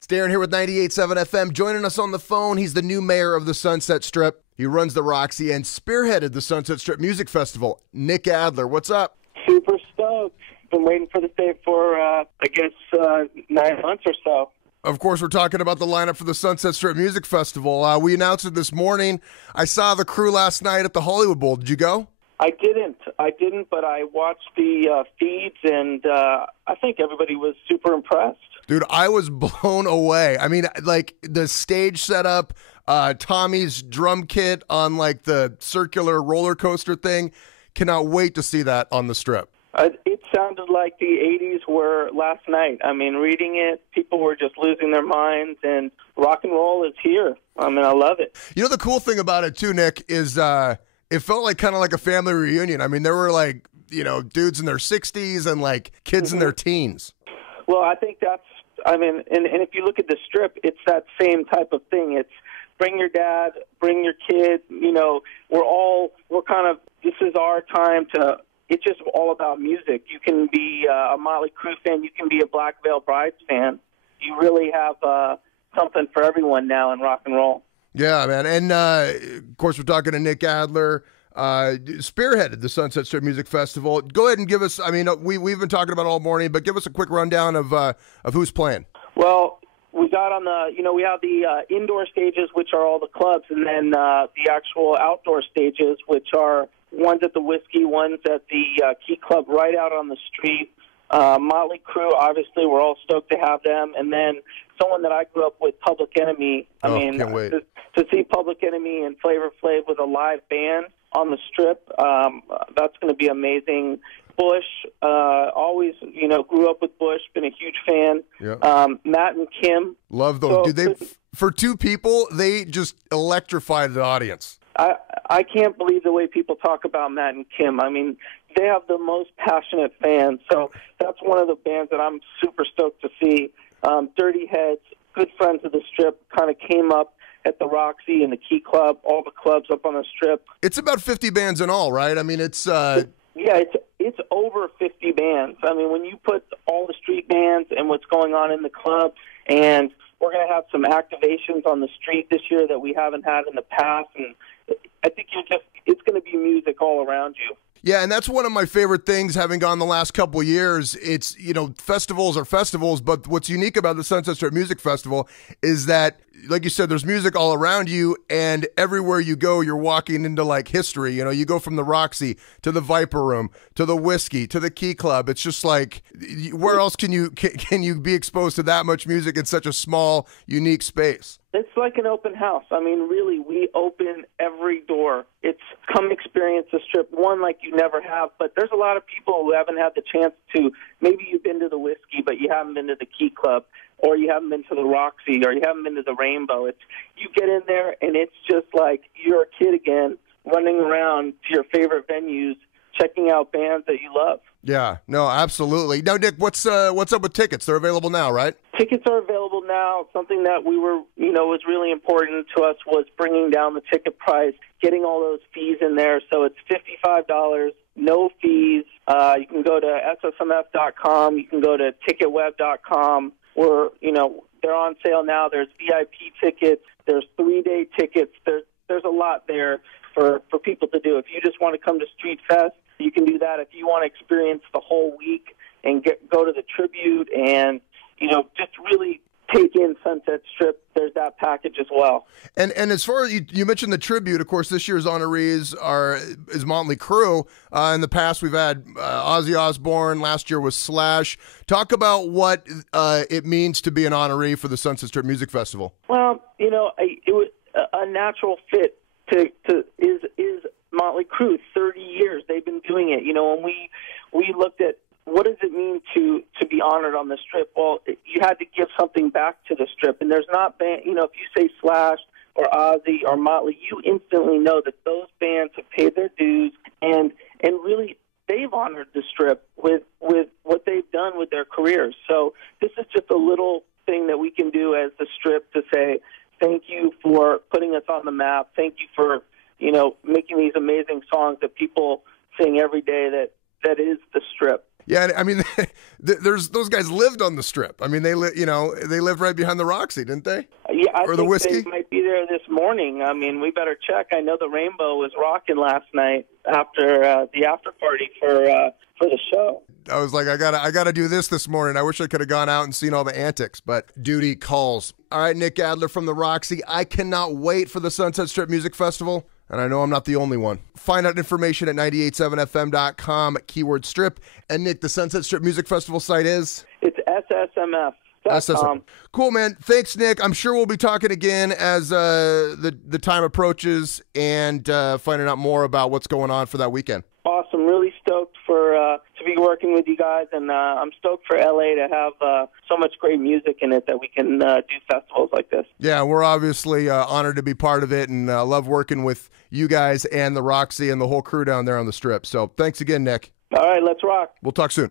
It's Darren here with 98.7 FM. Joining us on the phone, he's the new mayor of the Sunset Strip. He runs the Roxy and spearheaded the Sunset Strip Music Festival. Nic Adler, what's up? Super stoked. Been waiting for this day for, 9 months or so. Of course, we're talking about the lineup for the Sunset Strip Music Festival. We announced it this morning. I saw the crew last night at the Hollywood Bowl. Did you go? I didn't, but I watched the feeds, and I think everybody was super impressed. Dude, I was blown away. I mean, like, the stage setup, Tommy's drum kit on, like, the circular roller coaster thing. Cannot wait to see that on the Strip. It sounded like the 80s were last night. I mean, reading it, people were just losing their minds, and rock and roll is here. I mean, I love it. You know, the cool thing about it, too, Nick, is it felt like kind of like a family reunion. I mean, there were, like, you know, dudes in their 60s and, like, kids in their teens. Well, I think that's, I mean, and if you look at the Strip, it's that same type of thing. It's bring your dad, bring your kid, you know, we're kind of, this is our time to, it's just all about music. You can be a Motley Crue fan, you can be a Black Veil Brides fan. You really have something for everyone now in rock and roll. Yeah, man. And, of course, we're talking to Nic Adler, spearheaded the Sunset Strip Music Festival. Go ahead and give us, I mean, we've been talking about it all morning, but give us a quick rundown of who's playing. Well, we got on the, you know, we have the indoor stages, which are all the clubs, and then the actual outdoor stages, which are one's at the Whiskey, one's at the Key Club right out on the street. Motley Crue, obviously, we're all stoked to have them. And then someone that I grew up with, Public Enemy. Can't wait. To see Public Enemy and Flavor Flav with a live band on the Strip, that's going to be amazing. Bush, always, you know, grew up with Bush, been a huge fan. Yep. Matt and Kim. Love those. So, dude, for two people, they just electrified the audience. I can't believe the way people talk about Matt and Kim. I mean, they have the most passionate fans. So that's one of the bands that I'm super stoked to see. Dirty Heads, good friends of the Strip, kind of came up at the Roxy and the Key Club, all the clubs up on the Strip. It's about 50 bands in all, right? I mean, it's... Yeah, it's over 50 bands. I mean, when you put all the street bands and what's going on in the club, and we're going to have some activations on the street this year that we haven't had in the past, and I think it's going to be music all around you. Yeah, and that's one of my favorite things, having gone the last couple of years. It's, you know, festivals are festivals, but what's unique about the Sunset Strip Music Festival is that, like you said, there's music all around you, and everywhere you go, you're walking into, like, history. You know, you go from the Roxy to the Viper Room to the Whiskey to the Key Club. It's just like, where else can you be exposed to that much music in such a small, unique space? It's like an open house. I mean, really, we open every door. It's come experience the Strip, one like you never have. But there's a lot of people who haven't had the chance to. Maybe you've been to the Whiskey, but you haven't been to the Key Club, or you haven't been to the Roxy, or you haven't been to the Rainbow. It's you get in there, and it's just like you're a kid again, running around to your favorite venues, checking out bands that you love. Yeah, no, absolutely. Now, Nick, what's up with tickets? They're available now, right? Tickets are available now. Something that we were, you know, was really important to us was bringing down the ticket price, getting all those fees in there. So it's $55, no fees. You can go to SSMF.com. You can go to ticketweb.com. They're on sale now. There's VIP tickets. There's 3-day tickets. There's a lot there for people to do. If you just want to come to Street Fest, you can do that. If you want to experience the whole week and go to the tribute and, you know, just really take in Sunset Strip, there's that package as well. And as far as you mentioned the tribute, of course, this year's honorees is Motley Crue. In the past, we've had Ozzy Osbourne. Last year was Slash. Talk about what it means to be an honoree for the Sunset Strip Music Festival. Well, you know, it was a natural fit is Motley Crue. 30 years they've been doing it. You know, when we looked at what does it mean to be honored on the Strip? Well, you had to give something back to the Strip, and there's not you know, if you say Slash or Ozzy or Motley, you instantly know that those bands have paid their dues and really they've honored the Strip with what they've done with their careers. So this is just a little thing that we can do as the Strip to say thank you for putting us on the map. Thank you for, you know, making these amazing songs that people sing every day that is the Strip. Yeah, I mean, there's those guys lived on the Strip. I mean, they lived right behind the Roxy, didn't they? Yeah, I or think the Whiskey. they might be there this morning. I mean, we better check. I know the Rainbow was rocking last night after the after party for the show. I was like, I gotta do this morning. I wish I could have gone out and seen all the antics, but duty calls. All right, Nic Adler from the Roxy. I cannot wait for the Sunset Strip Music Festival, and I know I'm not the only one. Find out information at 987fm.com, keyword strip. And Nick, the Sunset Strip Music Festival site is? It's SSMF. SSMF. Cool, man. Thanks, Nick. I'm sure we'll be talking again as the time approaches and finding out more about what's going on for that weekend. Awesome. Really stoked to be working with you guys, and I'm stoked for LA to have so much great music in it that we can do festivals like this. Yeah, we're obviously honored to be part of it, and love working with you guys and the Roxy and the whole crew down there on the Strip. So thanks again, Nick. All right, let's rock. We'll talk soon.